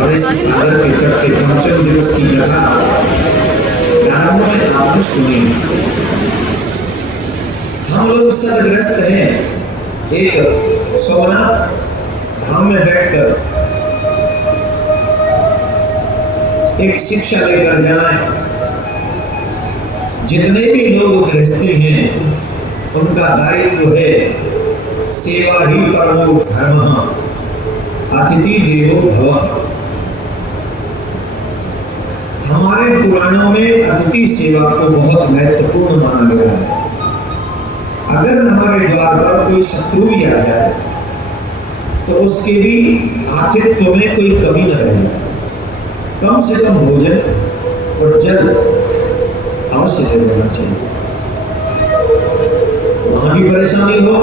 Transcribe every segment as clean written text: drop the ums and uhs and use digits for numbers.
और इस सागर के तट के पंचम दिवस की कथा प्रारंभ में आपने सुनी। हम लोग सदग्रस्त हैं, एक सोमनाथ धाम में बैठकर एक शिक्षा लेकर जाएं। जितने भी लोग गृहस्थी हैं उनका दायित्व है सेवा ही परमो धर्म, अतिथि देवो भव। हमारे पुराणों में अतिथि सेवा को बहुत महत्वपूर्ण माना गया है। अगर हमारे द्वार पर कोई शत्रु भी आ जाए तो उसके भी आतिथ्य में कोई कमी न रहे। कम से कम भोजन और जल अवश्य दे देना चाहिए। वहां भी परेशानी हो,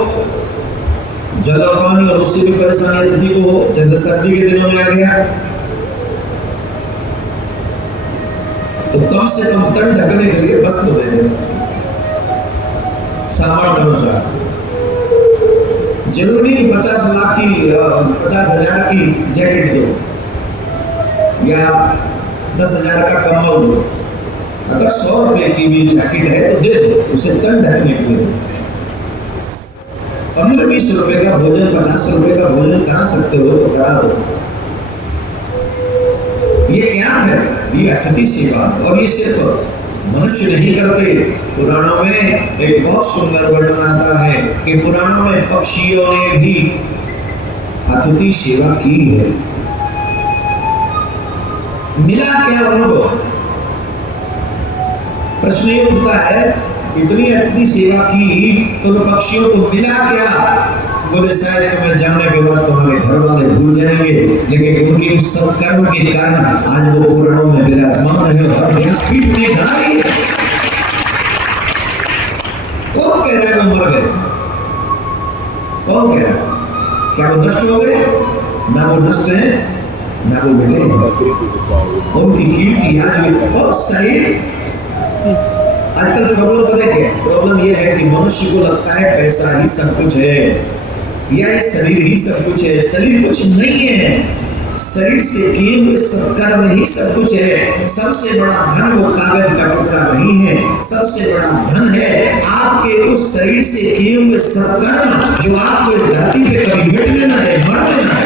जल और पानी और उससे भी परेशानी अतिथि को हो, जैसे सर्दी के दिनों में आ गया तो कम से कम तन ढकने के लिए वस्त्र दे देना चाहिए सामर्थ्य अनुसार। जरूरी 50,000 की जैकेट दो या 10,000 का कम्बल दो। अगर 100 रुपए की भी जैकेट है तो दे दो, उसे तन ढकने के लिए। 15-20 रुपए का भोजन, 50 रुपए का भोजन करा सकते हो तो करा दो। ये क्या है? ये अतिथि सेवा। और ये सिर्फ मनुष्य नहीं करते। पुराणों में एक बहुत सुंदर वर्णन आता है कि पुराणों में पक्षियों ने भी अतिथि सेवा की है। मिला क्या अनुभव? प्रश्न ये उठता है, इतनी अतिथि सेवा की तो पक्षियों को मिला क्या? बोले शायद तुम्हें जाने के बाद तुम्हारे घर वाले भूल जाएंगे, लेकिन उनके उस सब कर्म के कारण आज वो पुराणों में विराजमान है और व्यासपीठ में गाई। कौन कह रहा है वो मर गए? कौन कह रहा है? क्या वो नष्ट हो गए? ना वो नष्ट है ना वो मिले। उनकी कीर्ति आज बहुत सही। आजकल प्रॉब्लम पता है क्या? प्रॉब्लम ये है कि मनुष्य को लगता है पैसा ही सब कुछ है या ये शरीर ही सब कुछ है। शरीर कुछ नहीं है, शरीर से किए हुए सत्कर्म ही सब कुछ है। सबसे बड़ा धन वो कागज का टुकड़ा नहीं है, सबसे बड़ा धन है आपके उस शरीर से किए हुए सत्कर्म जो आपको इस धरती पे कभी मिटने ना है, मरने ना है।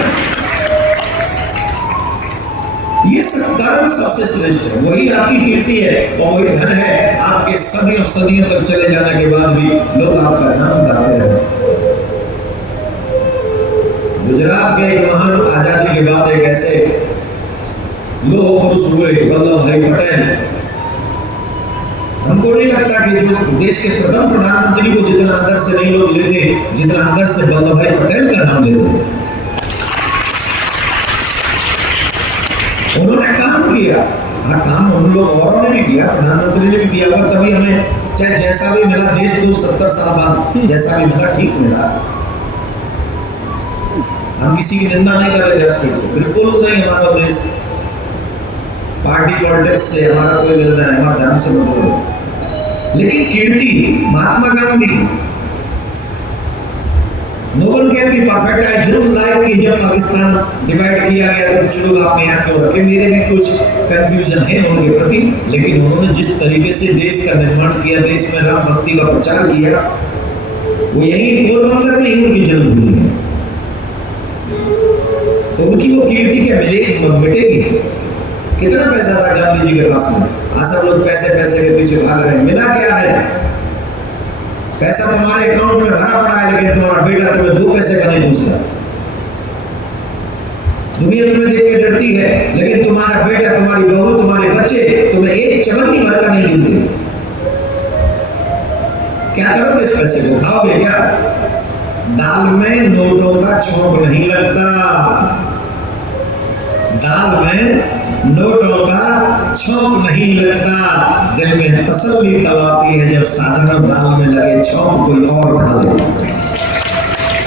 ये सत्कर्म सबसे श्रेष्ठ है, वही आपकी कीर्ति है और वही धन है। आपके सदियों सदियों तक चले जाने के बाद भी लोग आपका नाम गाते रहे। गुजरात के एक महान आजादी के बाद एक ऐसे लोह पुरुष हुए वल्लभ भाई पटेल। हमको नहीं लगता कि जो देश के प्रथम प्रधानमंत्री को जितना आदर से नहीं लोग लेते, जितना आदर से वल्लभ भाई पटेल का नाम लेते। उन्होंने काम किया, हाँ काम उन लोग औरों ने भी किया, प्रधानमंत्री ने भी किया, पर तभी हमें चाहे जैसा भी मिला देश को 70 साल बाद जैसा भी मिला ठीक मिला। हम किसी की निंदा नहीं कर रहे स्पीड से, बिल्कुल नहीं। हमारा देश पार्टी पॉलिटिक्स से हमारा कोई लेना है, हमारा धर्म से मतलब। लेकिन कीर्ति महात्मा गांधी नोबल केयर की परफेक्ट है। जरूर लाइक कि जब पाकिस्तान डिवाइड किया गया तो कुछ लोग आपने यहाँ क्यों रखे, मेरे भी कुछ कंफ्यूजन है उनके प्रति, लेकिन उन्होंने जिस तरीके से देश का निर्माण किया, देश में राम भक्ति का प्रचार किया, वो यही पोरबंदर में ही उनकी जन्मभूमि है। तो उनकी वो कीर्ति क्या मिटेगी? कितना पैसा था गांधी जी के पास में? आज सब लोग पैसे पैसे के पीछे भाग रहे हैं। मिला क्या है? पैसा तुम्हारे अकाउंट में भरा पड़ा है, लेकिन तुम्हारा बेटा तुम्हें 2 पैसे का नहीं पूछता। दुनिया तुम्हें देख के डरती है, लेकिन तुम्हारा बेटा, तुम्हारी बहू, तुम्हारे बच्चे तुम्हें एक चमन की भर का नहीं गिनते। क्या करोगे इस पैसे को? खाओगे क्या? दाल में नोटों का छोंक नहीं लगता, दाल में नोटों का छोंक नहीं लगता। दिल में तसल्ली तब आती है जब साधारण दाल में लगे छोंक कोई और खा ले।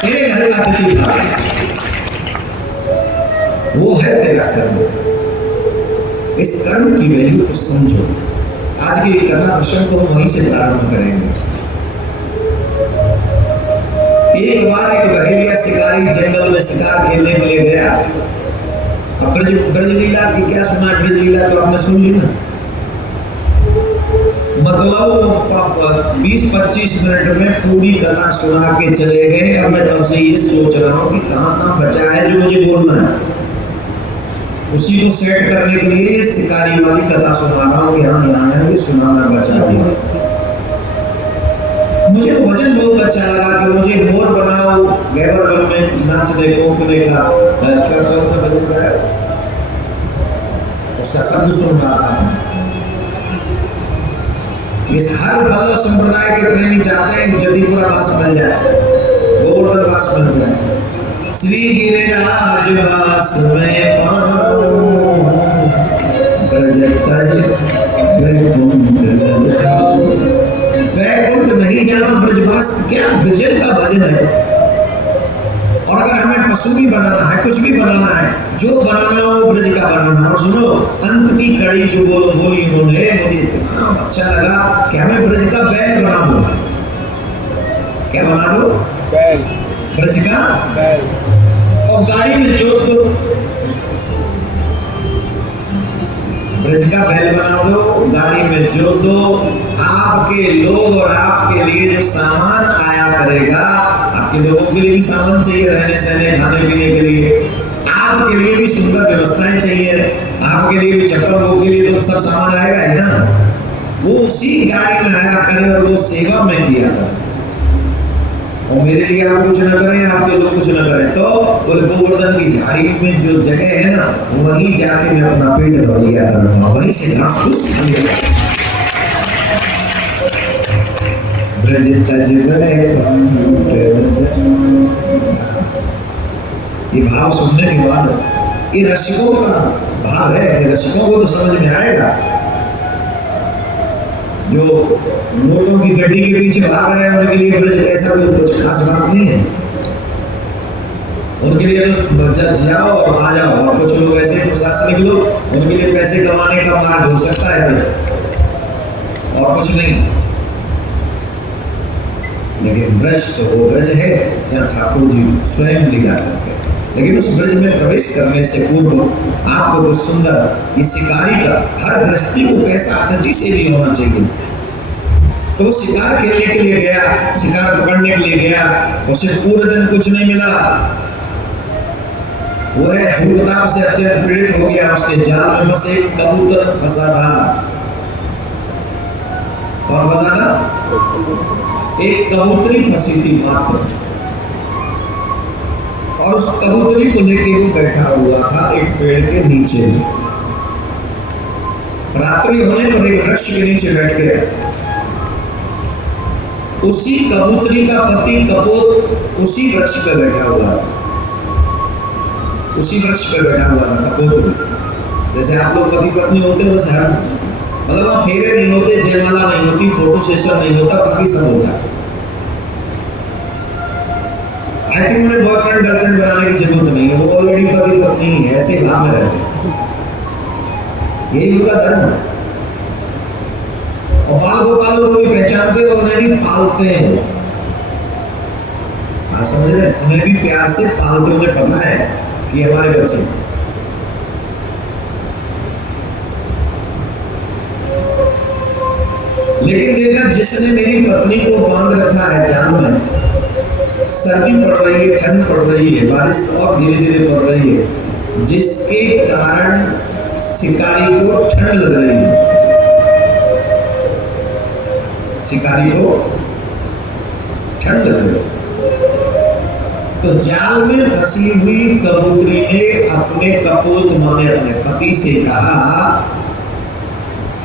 तेरे घर का अतिथि खा ले, वो है तेरा कर्म। इस कर्म की वैल्यू को समझो। आज की कथा प्रसंग को हम वहीं से प्रारंभ करेंगे। एक बार एक बहेलिया शिकारी जंगल में शिकार खेलने के लिए गया। अब ब्रज ब्रज लीला की क्या सुना है? ब्रज लीला तो आपने सुन ली ना, मतलब 20-25 मिनट में पूरी कथा सुना के चले गए। अब मैं तब से ये सोच रहा हूँ कि कहाँ कहाँ बचा है जो मुझे बोलना है, उसी को सेट करने के लिए शिकारी वाली कथा सुना रहा हूँ कि हाँ यहाँ है, ये सुनाना बचा दिया। मुझे भजन बहुत अच्छा लगा कि मुझे मोर बनाओ गैबर वन में नाचने कोकने का, क्या कौन सा भजन गाया, उसका शब्द सुन रहा था। इस हर वल्लभ संप्रदाय के प्रेमी चाहते हैं जदीपुरा वास बन जाए, गोवर्धन वास बन जाए। श्री गिरिराज वास में पाऊं, गज गज वैकुंठ जाऊं। वैकुंठ नहीं जाना ब्रजवास क्या गजब का भजन है। और अगर हमें पशु भी बनाना है, कुछ भी बनाना है, जो बनाना हो ब्रज का बनाना। और सुनो अंत की कड़ी जो बोली उन्होंने, मुझे इतना अच्छा लगा कि हमें ब्रज का बैल बना दो। क्या बना दो? बैल, ब्रज का बैल, और गाड़ी में जोत दो। ब्रज का बैल बना दो, गाड़ी में जोत दो। आपके लोग और आपके लिए जो सामान आया करेगा, आपके लोगों के लिए भी सामान चाहिए, रहने सहने खाने पीने के लिए, आपके लिए भी सुंदर व्यवस्थाएं चाहिए, आपके लिए भी चप्पलों के लिए तो सब सामान आएगा ही ना। वो उसी गाड़ी में आया करे और वो सेवा में किया करे। और मेरे लिए आप कुछ न करें, आपके लोग कुछ न करें, तो बोले गोवर्धन की झाड़ी में जो जगह है ना, वहीं जाके मैं अपना पेट भर लिया करूंगा, वहीं से घास फूस खा लिया। ब्रज तज ये भाव सुनने के बाद, ये रसिकों का भाव है, ये रसिकों को तो समझ में आएगा। जो नोटों की गड्डी के पीछे भाग रहे हैं उनके लिए ब्रज ऐसा कुछ खास बात नहीं है। उनके लिए तो जस्ट जाओ और आ जाओ। और कुछ लोग ऐसे प्रशासनिक लोग, उनके लिए पैसे कमाने का मार्ग हो सकता है ब्रज, और कुछ नहीं। लेकिन ब्रज तो वो ब्रज है जहाँ ठाकुर जी स्वयं लीला करते हैं। लेकिन उस ब्रज में प्रवेश करने से पूर्व आपको कुछ सुंदर, इस शिकारी का हर दृष्टि को कैसा अतिथि से भी होना चाहिए। तो शिकार खेलने के लिए गया, शिकार पकड़ने के लिए गया, उसे पूरे दिन कुछ नहीं मिला। वो है धूर्ताप से अत्यंत पीड़ित हो गया। उसके जाल में बस एक कबूतर फंसा था। कौन फंसा था? एक कबूतरी फंसी थी मात्र। और उस कबूतरी को लेके वो बैठा हुआ था एक पेड़ के नीचे। रात्रि होने पर एक वृक्ष के नीचे बैठ गया। उसी कबूतरी का पति कपोत उसी वृक्ष पर बैठा हुआ था, उसी वृक्ष पर बैठा हुआ था कपोत। जैसे आप लोग पति पत्नी होते बस हर मतलब वहाँ फेरे नहीं होते, जयमाला नहीं होती, फोटो सेशन नहीं होता, बाकी सब होता है। आई थिंक उन्हें बॉयफ्रेंड गर्लफ्रेंड बनाने की जरूरत नहीं है, वो ऑलरेडी पति पत्नी है, ऐसे भाव में रहते हैं। यही उनका धर्म है। और बाल गोपालों को भी पहचानते हैं, उन्हें भी पालते हैं। आप समझ रहे हैं? उन्हें भी प्यार से पालते, उन्हें पता है कि हमारे बच्चे। लेकिन देखा जिसने मेरी पत्नी को बांध रखा है जाल में, सर्दी पड़ रही है, ठंड पड़ रही है, बारिश और धीरे धीरे पड़ रही है, जिसके कारण शिकारी को ठंड लग रही है। शिकारी को ठंड लग रही है। तो जाल में फंसी हुई कबूतरी ने अपने कपोत माने अपने पति से कहा,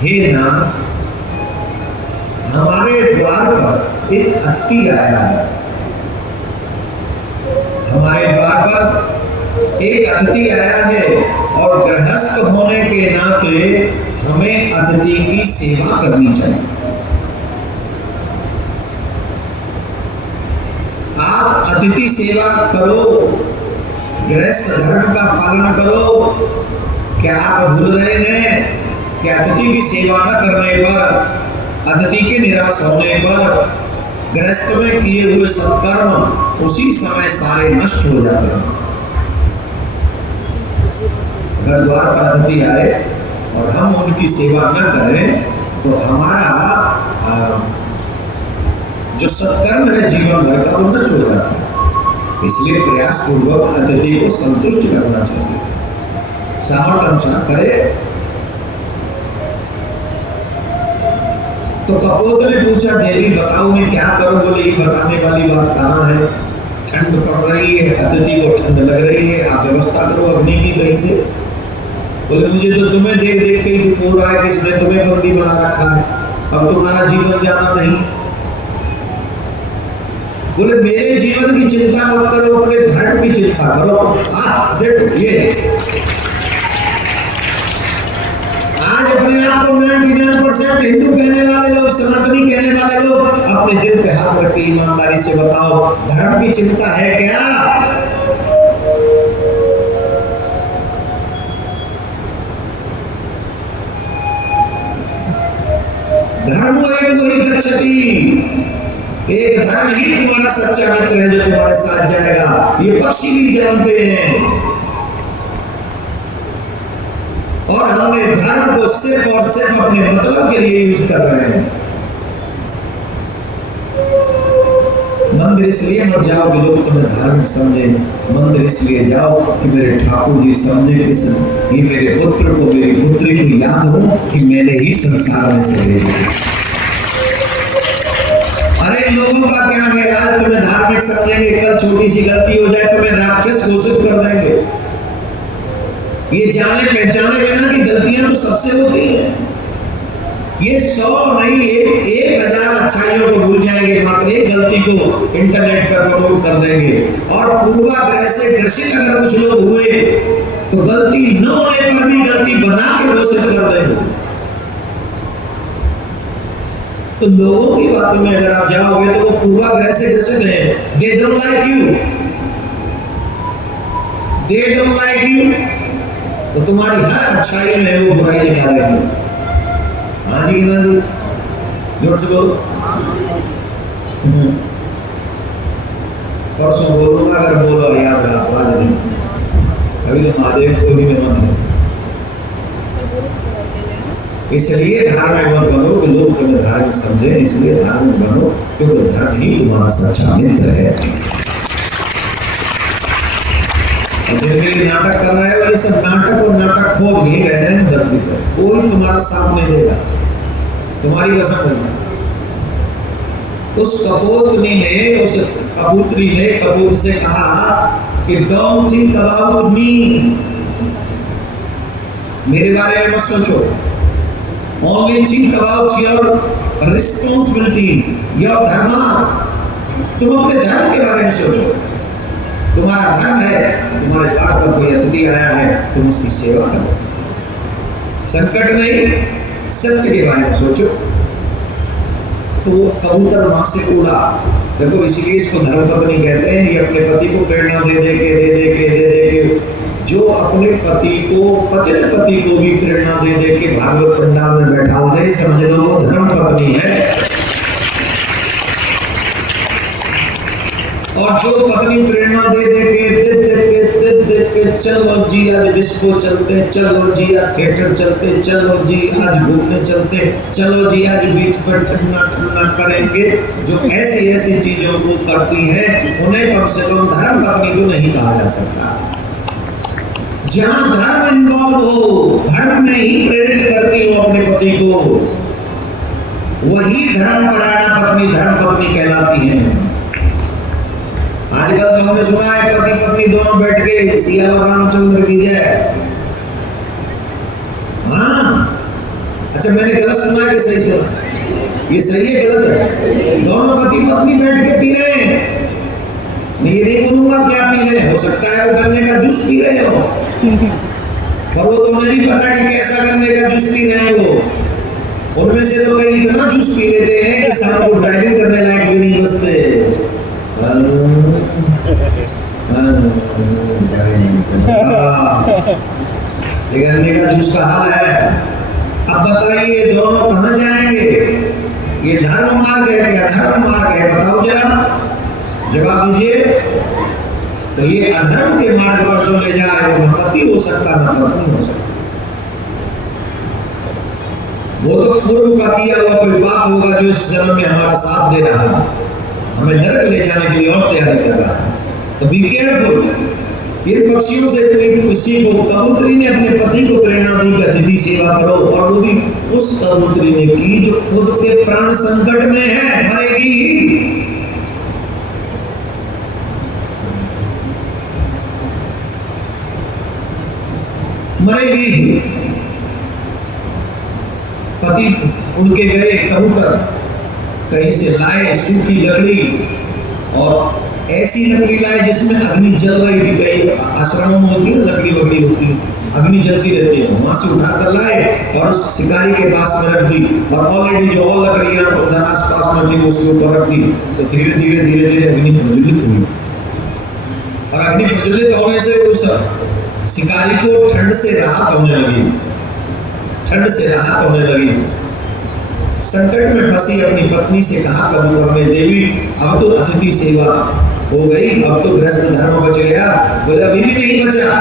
हे नाथ, हमारे द्वार पर एक अतिथि आया है। हमारे द्वार पर एक अतिथि आया है और गृहस्थ होने के नाते हमें अतिथि की सेवा करनी चाहिए। आप अतिथि सेवा करो, गृहस्थ धर्म का पालन करो। क्या आप भूल रहे हैं कि अतिथि की सेवा न करने पर, अतिथि के निराश होने पर गृहस्थ में किए हुए सत्कर्म उसी समय सारे नष्ट हो जाते हैं। घर द्वार पर अतिथि आए और हम उनकी सेवा न करें तो हमारा जो सत्कर्म है जीवन भर का वो नष्ट हो जाता है। इसलिए प्रयास पूर्वक अतिथि को संतुष्ट करना चाहिए, सामर्थ्य अनुसार करे। तो कपोत ने पूछा, देवी बताओ मैं क्या करूं? बोले ये बताने वाली बात कहाँ है? ठंड पड़ रही है, अतिथि को ठंड लग रही है, आप व्यवस्था करो अग्नि की कहीं से। बोले मुझे तो तुम्हें देख देख के ही दुख हो रहा है कि इसने तुम्हें बंदी बना रखा है, अब तुम्हारा जीवन जाना नहीं। बोले मेरे जीवन की चिंता मत करो, अपने धर्म की चिंता करो। आज देखो ये आज अपने आप को 99% हिंदू कहने वाले लोग, सनातनी कहने वाले लोग अपने दिल पे हाथ रख के ईमानदारी से बताओ, धर्म की चिंता है क्या? धर्मो एक वही गच्छति, एक धर्म ही तुम्हारा सच्चा मित्र है जो तुम्हारे साथ जाएगा। ये पक्षी भी जानते हैं। और हमने धर्म को सिर्फ और सिर्फ अपने मतलब के लिए यूज कर रहे हैं। मंदिर इसलिए मत जाओ कि लोग तुम्हें धार्मिक समझे, मंदिर इसलिए जाओ कि मेरे ठाकुर जी समझे कि ये मेरे पुत्र को, मेरी पुत्री को याद हो कि मैंने ही संसार में से भेजा। अरे लोगों का क्या है, आज तुम्हें धार्मिक समझेंगे, कल छोटी सी गलती हो जाए तुम्हें राक्षस घोषित कर देंगे। ये जाने पहचाने बिना कि गलतियां तो सबसे होती हैं। ये 100 नहीं 1000 अच्छाइयों को भूल जाएंगे, मात्र एक गलती को इंटरनेट पर प्रमोट कर देंगे। और पूर्वाग्रह से ग्रसित अगर कुछ लोग हुए तो गलती न होने पर भी गलती बना के घोषित कर देंगे। तो लोगों की बातों में अगर आप जाओगे तो वो पूर्वाग्रह से ग्रसित हैं। They don't like you, they don't like you, तो तुम्हारी हर अच्छाई में वो बुराई निकालेंगे। हाँ जी ना जी, जोर से बोलो। परसों बोलूंगा, अगर बोलो याद रखो आज दिन। अभी तो महादेव को भी मेहमान है, इसलिए धार्मिक मत बनो कि लोग तुम्हें धार्मिक समझे। इसलिए धार्मिक बनो क्योंकि धर्म ही तुम्हारा सच्चा मित्र है। नाटक कर रहा है, ये सब नाटक और नाटक खोद नहीं रहे हैं धरती पर। कोई तुम्हारा साथ नहीं देगा, तुम्हारी कसम नहीं। उस कपोतनी ने, उस कबूतरी ने कबूतर से कहा कि डोंट थिंक अबाउट मी, मेरे बारे में मत सोचो। Only think about your responsibilities, your धर्म। तुम अपने धर्म के बारे में सोचो। तुम्हारा धर्म है, तुम्हारे द्वार पर कोई अतिथि आया है, तुम उसकी सेवा करो। संकट नहीं, सत्य के बारे में सोचो। तो कबूतर वहां से उड़ा। देखो इसीलिए इसको धर्मपत्नी कहते हैं। ये अपने पति को प्रेरणा दे दे के जो अपने पति को, पतित पति को भी प्रेरणा दे दे के भागवत पंडाल में बैठा दे, समझ लो वो धर्मपत्नी है। और जो पत्नी प्रेरणा दे दे के चलो जी आज डिस्को चलते, चलो जी आज थिएटर चलते, चलो जी आज घूमने चलते, चलो जी आज बीच पर ठंडा ठंडा करेंगे, जो ऐसी ऐसी चीजों को करती है उन्हें कम से कम धर्म पत्नी तो नहीं कहा जा सकता। जहां धर्म इन्वॉल्व हो, धर्म में ही प्रेरित करती हो अपने पति को, वही धर्मपरायणा पत्नी धर्म पत्नी कहलाती है। आजकल तो हमने सुना है पति पत्नी दोनों बैठ के सियावर रामचंद्र की जय। हाँ, अच्छा मैंने गलत सुना है कि सही सुना? ये सही है गलत है? दोनों पति पत्नी बैठ के पी रहे हैं। मैं ये नहीं बोलूंगा क्या पी रहे हैं, हो सकता है वो गन्ने का जूस पी रहे हो, और वो तो मुझे भी पता कि कैसा गन्ने का जूस पी रहे हैं वो। उनमें से तो कई इतना जूस पी लेते हैं कि साहब को ड्राइविंग करने लायक भी नहीं बचते। गन्ने का जूस का हाल है। अब बताइए दोनों कहाँ जाएंगे? ये धर्म मार्ग है क्या धर्म मार्ग है? बताओ जरा, जवाब दीजिए। तो ये अधर्म के मार्ग पर जो ले जाए वो न पति हो सकता न पत्नी हो सकता। वो तो पूर्व का किया हुआ कोई पाप होगा जो इस जन्म में हमारा साथ दे रहा है, हमें नरक ले जाने के लिए और तैयारी कर रहा है। तो बी केयरफुल। इन पक्षियों से कोई किसी को, कबूतरी ने अपने पति को प्रेरणा दी कि अतिथि सेवा करो, और वो भी उस कबूतरी ने की जो खुद के प्राण संकट में है, मरेगी। मरेगी। पति उनके गए कबूतर कहीं से लाए सूखी लकड़ी, और ऐसी लकड़ी लाए जिसमें अग्नि जल रही थी। कई आश्रमों में होती है लकड़ी वकड़ी होती है, अग्नि जलती रहती है, वहां से उठाकर लाए और उस शिकारी के पास में रख दी, और ऑलरेडी जो और लकड़ियां उधर आसपास में थी उसके ऊपर रख दी। तो धीरे धीरे धीरे धीरे अग्नि प्रज्वलित हुई, और अग्नि प्रज्वलित होने से उस शिकारी को ठंड से राहत होने लगी, ठंड से राहत होने लगी। संकट में फंसी अपनी पत्नी से कहा कबूतर ने, देवी अब तो अतिथि सेवा हो गई, अब तो गृहस्थ धर्म बच गया। बोले अभी भी नहीं बचा,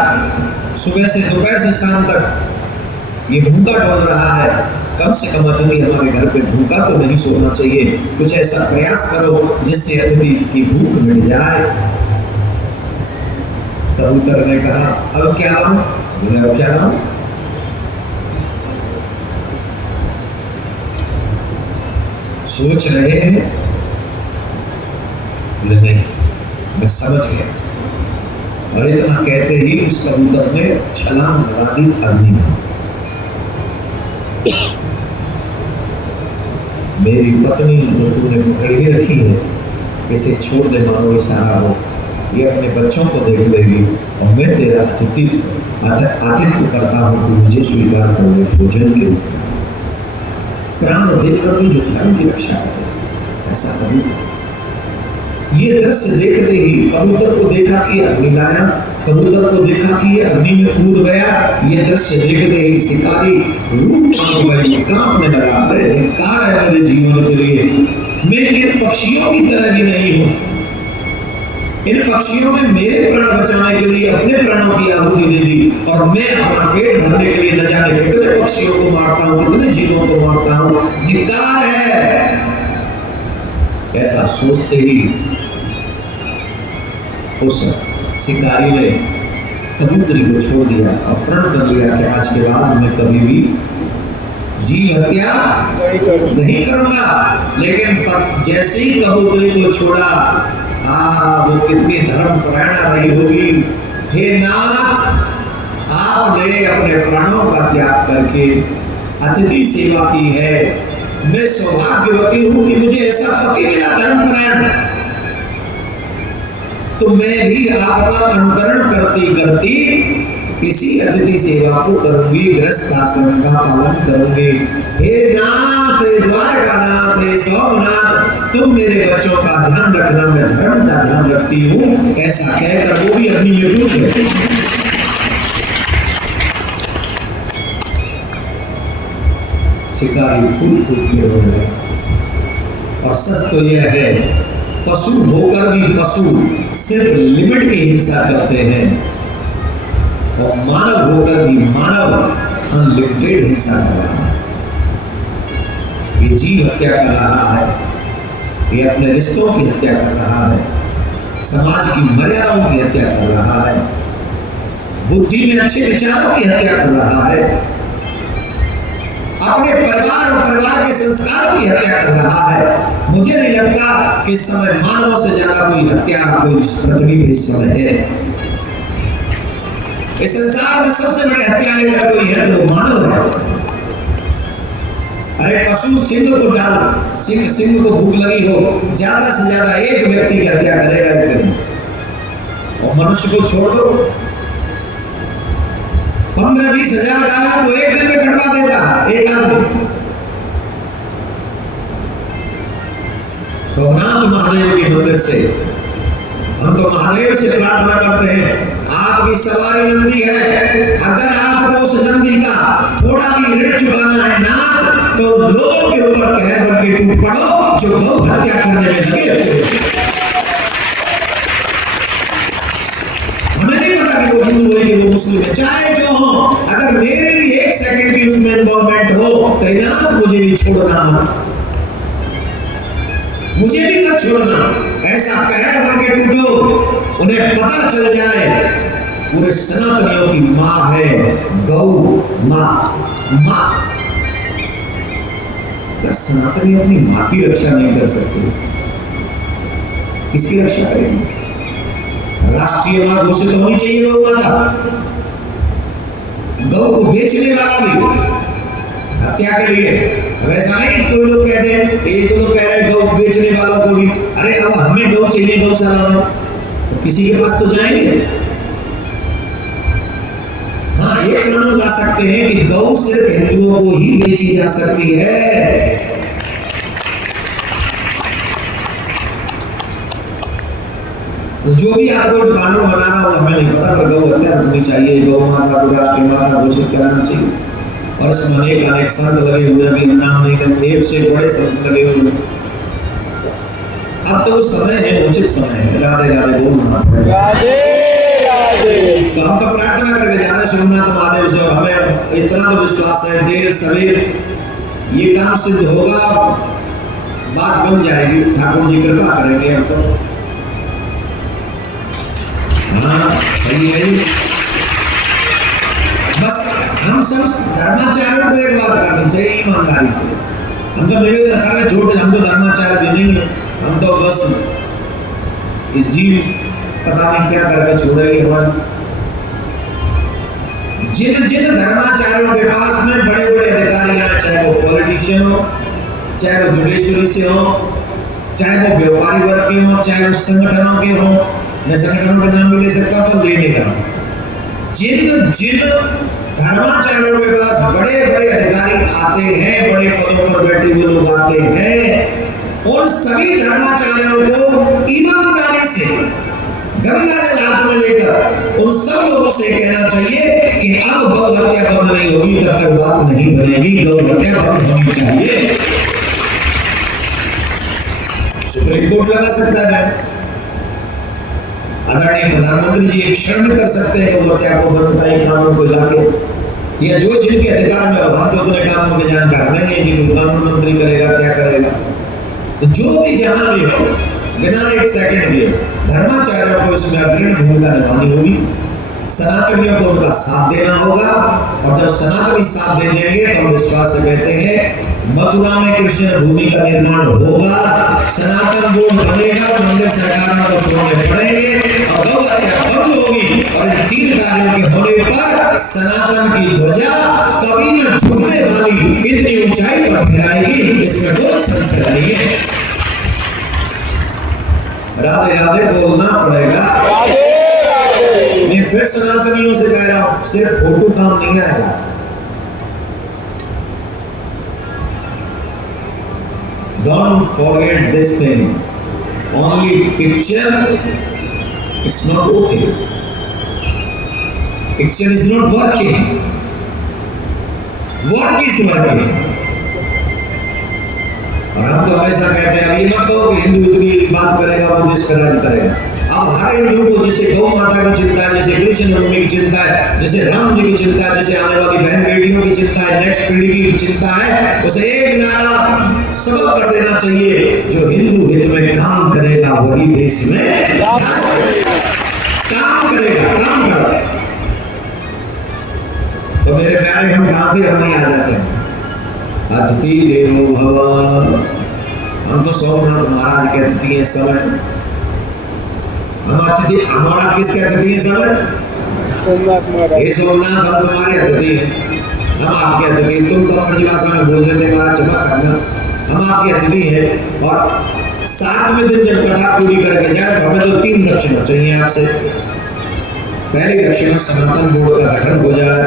सुबह से दोपहर से शाम तक ये भूखा डोल रहा है, कम से कम अतिथि हमारे घर पे भूखा तो नहीं सोना चाहिए, कुछ ऐसा प्रयास करो जिससे अतिथि की भूख मिट जाए। कबूतर ने कहा अब क्या लाऊं? बोले अब क्या लाऊं? सोच रहे हैं? नहीं, मैं समझ गया। और इतना कहते ही उस कबूतर ने छलांग लगा दी अग्नि में। मेरी पत्नी जो तूने पकड़ ही रखी है, इसे छोड़ दे, मानो ये सारा हो, ये अपने बच्चों को देख लेगी, और मैं तेरा आतिथ्य करता हूँ, तू मुझे स्वीकार कर ले भोजन के रूप में। प्राण देकर भी जो धर्म की रक्षा करे, ऐसा कबूतर। ये दृश्य देखते ही कबूतर को देखा कि अग्नि लाया, कबूतर को देखा कि ये अग्नि में कूद गया। ये दृश्य देखते ही शिकारी रूप कांपने लगा। अरे धिक्कार है मेरे जीवन के लिए, मैं इन पक्षियों की तरह भी नहीं हूं। इन पक्षियों ने मेरे प्राण बचाने के लिए अपने प्राणों की आहुति दे दी, और मैं अपना पेट भरने के लिए न जाने कितने पक्षियों को मारता हूं, कितने जीवों को मारता हूं। धिक्कार है। ऐसा सोचते ही उस शिकारी ने कबूतरी को छोड़ दिया और प्रण कर लिया कि आज के बाद मैं कभी भी जीव हत्या नहीं करूंगा। लेकिन जैसे ही कबूतरी को छोड़ा, वो कितनी धर्म परायणा रही होगी। हे नाथ, आपने अपने प्राणों का त्याग करके अतिथि सेवा की है। मैं सौभाग्यवती हूं कि मुझे ऐसा पति मिला धर्मपरायण। तो मैं भी आपका अनुकरण करती करती इसी अतिथि सेवा को करूंगी, गृहस्थ आश्रम का पालन करूंगी। हे नाथ, द्वारकानाथ, हे सोमनाथ, तुम मेरे बच्चों का ध्यान रखना, मैं धर्म का ध्यान रखती हूँ। ऐसा कहकर वो भी अपनी में डूब गए। शिकारी फूट फूट के रो गया। और सच तो यह है, पशु होकर भी पशु सिर्फ लिमिट की हिंसा करते हैं, और मानव होकर भी मानव अनलिमिटेड हिंसा कर रहा है। ये जीव हत्या कर रहा है, ये अपने रिश्तों की हत्या कर रहा है, समाज की मर्यादाओं की हत्या कर रहा है, बुद्धि में अच्छे विचारों की हत्या कर रहा है, अपने परिवार और परिवार के संस्कारों की हत्या कर रहा है। मुझे नहीं लगता कि इस समय मानवों से ज्यादा कोई हत्या कोई पृथ्वी पे इस समय है। इस संसार में सबसे बड़े हत्यारे अगर कोई है तो मानव है। अरे पशु सिंह को डाल, सिंह को भूख लगी हो, ज्यादा से ज्यादा एक व्यक्ति की हत्या करेगा एक दिन, और मनुष्य को छोड़ दो 15-20 हजार गायों को एक दिन में कटवा देता एक आदमी। सोमनाथ महादेव के मंदिर से हम तो महादेव से प्रार्थना करते हैं, आपकी सवारी नंदी है, अगर आपको उस नंदी का थोड़ा भी ऋण चुकाना है नाथ, तो लोगों के ऊपर कहर बन के टूट पड़ो जो गौ हत्या करने में लगे। वो हिंदू है कि वो मुस्लिम है, चाहे जो हो, अगर मेरे भी एक सेकंड की उसमें इन्वॉल्वमेंट हो तो इनाम मुझे भी छोड़ना मत, मुझे भी मत छोड़ना। ऐसा कहर बन के टूटो, उन्हें पता चल जाए पूरे सनातनियों की मां है गौ मां। मां, अगर सनातनी अपनी मां की रक्षा नहीं कर सकते, किसकी रक्षा करेंगे? राष्ट्रीय मां घोषित होनी चाहिए गौ माता। गौ को बेचने वाला भी हत्या के लिए, वैसा नहीं कोई लोग कहते हैं, एक लोग कह रहे हैं गौ बेचने वालों को भी, अरे अब हमें गौ चाहिए गौशाला में, तो किसी के पास तो जाएंगे। हाँ, ये कानून ला सकते हैं कि गौ सिर्फ हिंदुओं को ही बेची जा सकती है। तो जो भी आपको कानून बनाना हो हमें नहीं पता, पर गौ हत्या रुकनी चाहिए, गौ माता को राष्ट्रीय माता घोषित करना चाहिए। और इसमें अनेक संत लगे हुए, अभी नाम नहीं लेंगे, एक से बड़े संत लगे हुए। अब तो समय है, उचित समय है। राधे राधे बोलना, राधे राधे। तो हम तो प्रार्थना करके जा रहे सोमनाथ महादेव से, और हमें इतना तो विश्वास है देर सवेर ये काम सिद्ध होगा, बात बन जाएगी, ठाकुर जी कृपा करेंगे हमको। हाँ सही है। बस हम सब धर्माचार्यों को एक बात करनी चाहिए ईमानदारी से। हम तो निवेदन कर रहे छोटे, हम तो धर्माचार्य भी नहीं है, हम तो बस ये जीव पता नहीं क्या करके छोड़ेगी हमारी। जिन जिन धर्माचार्यों के पास में बड़े बड़े अधिकारी हैं, चाहे वो पॉलिटिशियन हो, चाहे वो जुडिशरी से हो, चाहे वो व्यापारी वर्ग के हो, चाहे वो संगठनों के हो, मैं संगठनों के नाम भी ले सकता हूँ, तो ले नहीं रहा। जिन जिन धर्माचार्यों के पास बड़े बड़े अधिकारी आते हैं, बड़े पदों पर बैठे हुए लोग आते हैं, उन सभी धर्माचार्यों को ईमानदारी से गंगा जल हाथ में लेकर उन सब लोगों से कहना चाहिए कि अब गौ हत्या बंद नहीं होगी तब तक बात नहीं बनेगी, गौ हत्या बंद होनी चाहिए। सुप्रीम कोर्ट लगा सकता है, आदरणीय प्रधानमंत्री जी एक क्षण में कर सकते हैं गौ हत्या को बंद कराए कानून को लाके, या जो जिनके अधिकार में, हम तो उतने कानून के जानकार नहीं है कि कोई कानून मंत्री करेगा क्या करेगा। तो जो भी जहां भी हो, बिना एक सेकंड के धर्माचार्यों को इसमें अग्रणी भूमिका निभानी होगी, सनातनियों को उनका साथ देना होगा। और जब सनातनी साथ दे देंगे तो हम विश्वास से कहते हैं मथुरा में कृष्ण भूमि का निर्माण होगा, सनातन बोर्ड बनेगा, मंदिर सरकारों को छोड़ने पड़ेंगे और गौ हत्या बंद होगी। और इन तीन कार्यों के होने पर सनातन की ध्वजा कभी न झुकने वाली इतनी ऊंचाई पर फहराएगी, इसमें कोई संशय नहीं है। राधे राधे बोलना पड़ेगा। मैं फिर सनातनियों से कह रहा हूं, सिर्फ फोटो काम नहीं आएगा। Don't forget this thing. Only picture, it's not okay. Picture is not working. Work is working. और हम तो हमेशा कहते हैं, अब ये मत कहो कि हिंदू इतनी बात करेगा वो देश का राज करेगा। अब हर हिंदू को जैसे गौ माता की चिंता है, जैसे कृष्ण भूमि की चिंता है, जैसे राम जी की चिंता है, जैसे आने वाली बहन बेटियों की चिंता है, नेक्स्ट पीढ़ी की चिंता है, उसे एक नारा सबक कर देना चाहिए, जो हिंदू हित में काम करेगा वही देश में काम करेगा, काम करेगा। तो मेरे प्यारे हम गाते हम नहीं आ जाते हैं, अतिथि देवो भव। हम तो सोमनाथ महाराज के अतिथि हैं समय, हम अतिथि, हमारा किसके अतिथि हैं समय? हे सोमनाथ हम तुम्हारे अतिथि हैं, हम आपके अतिथि। तुम तो अपनी भाषा में बोल देते हमारा क्षमा करना, हम आपके अतिथि हैं। और 7वें दिन जब कथा पूरी करके जाए तो हमें तो 3 दक्षिणा चाहिए आपसे। पहली दक्षिणा सनातन बोर्ड का गठन हो जाए,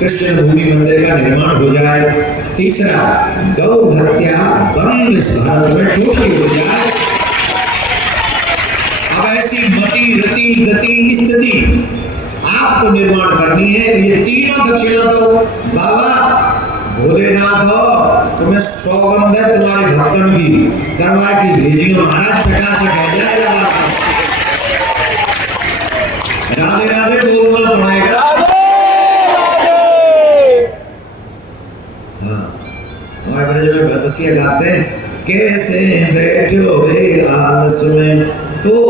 कृष्ण भूमि मंदिर का निर्माण हो जाए, तीसरा गौ हत्या बंद इस भारत में टोटली हो जाए। अब ऐसी मति रति गति स्थिति आपको निर्माण करनी है। ये तीनों दक्षिणा तो बाबा भोलेनाथ तुम्हें सौगंध है तुम्हारे भक्तन की, करवा की भेजियो महाराज, चकाचक है। जय राधे राधे बोलना पड़ेगा। हाँ, हमारे बड़े जो भगवसिया गाते हैं, कैसे बैठो रे आलस में